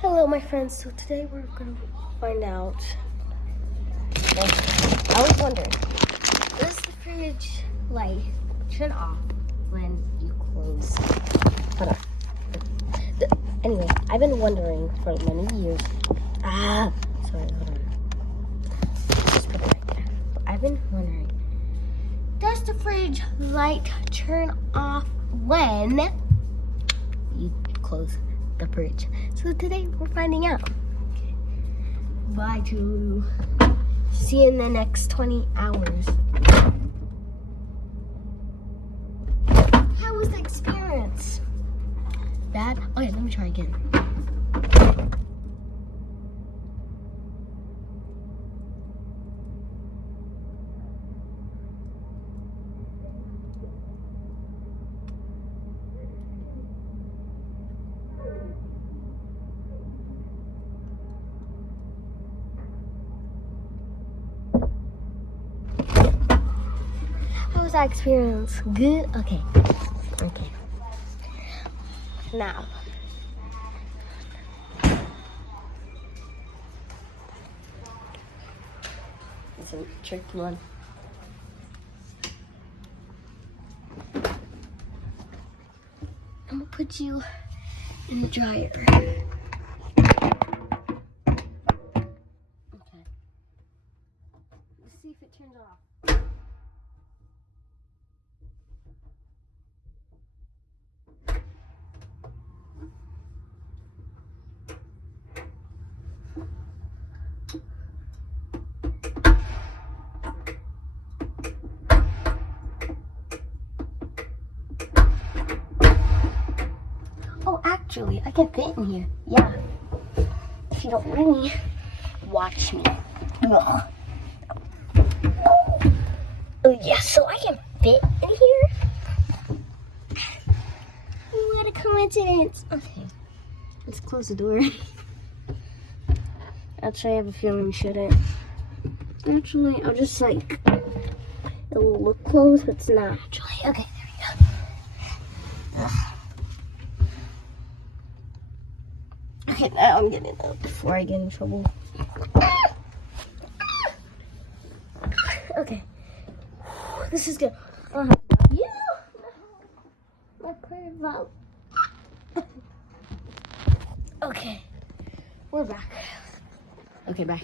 Hello my friends, so today we're gonna find out, I was wondering, does the fridge light turn off when you close? Hold on. Anyway, I've been wondering for many years, sorry, hold on. Just put it right there. I've been wondering, does the fridge light turn off when you close the fridge? So today we're finding out. Okay. Bye to see you in the next 20 hours. How was the experience? Bad? Okay, let me try again. How was that experience? Good? Okay. Okay. Now. It's a tricky one. I'm gonna put you in the dryer. Okay. Let's see if it turns off. Oh, actually, I can fit in here. Yeah. If you don't really watch me. Ugh. Oh, yeah, so I can fit in here? What a coincidence. Okay, let's close the door. Actually, I have a feeling we shouldn't. Actually, I'll just like, it will look closed, but it's not actually. Okay, there we go. Ugh. Okay, now I'm getting it up before I get in trouble. Okay, this is good. You, my pretty vote. Okay, we're back. Okay, bye.